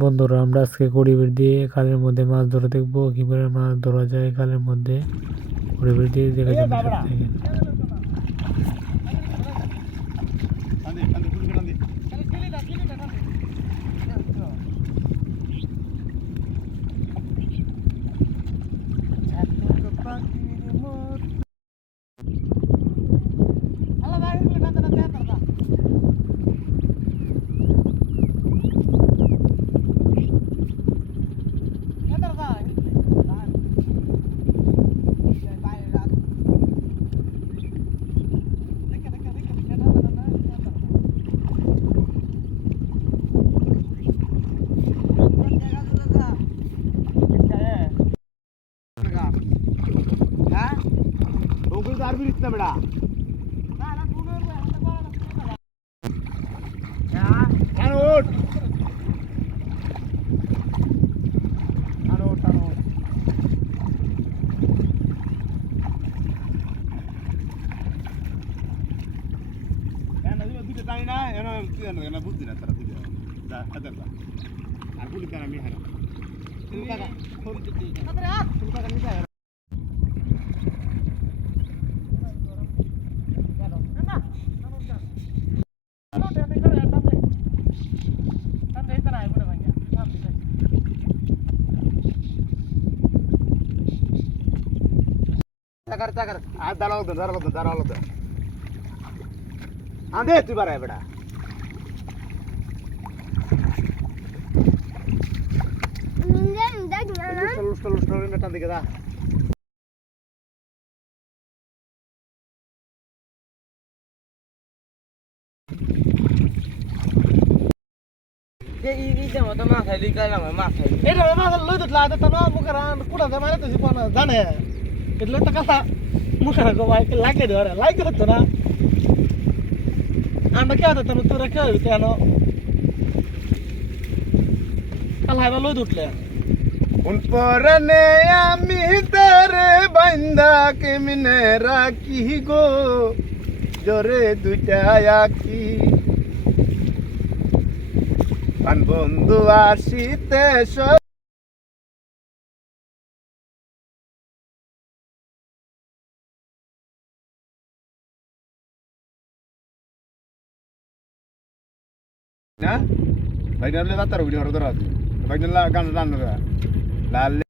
বন্ধুরা, আমরা আজকে কড়িবির দিয়ে খালের মধ্যে মাছ ধরে দেখবো কিভাবে মাছ ধরা যায় খালের মধ্যে। কড়িবির দিয়ে দেখে যাবেন সাথে থাকেন। তুই বাড়ায় বেটা টান দিকে দা জানে એટલે તો કસા મુખરા કો ભાઈ લાગે દે અરે લાગે તો ના આમાં ક્યાં તો તને તું રખ્યો ત્યાંનો કાલ હાઈવા લોઈ ઉઠલે ઉન પરને আমি তারে বান্দা কেমনে রাখি গো জোরে দুইটা আঁকি পান বন্ধু আসিতে na? Bagnalla tattaro video hordorati. Bagnalla gan ranra. Lalle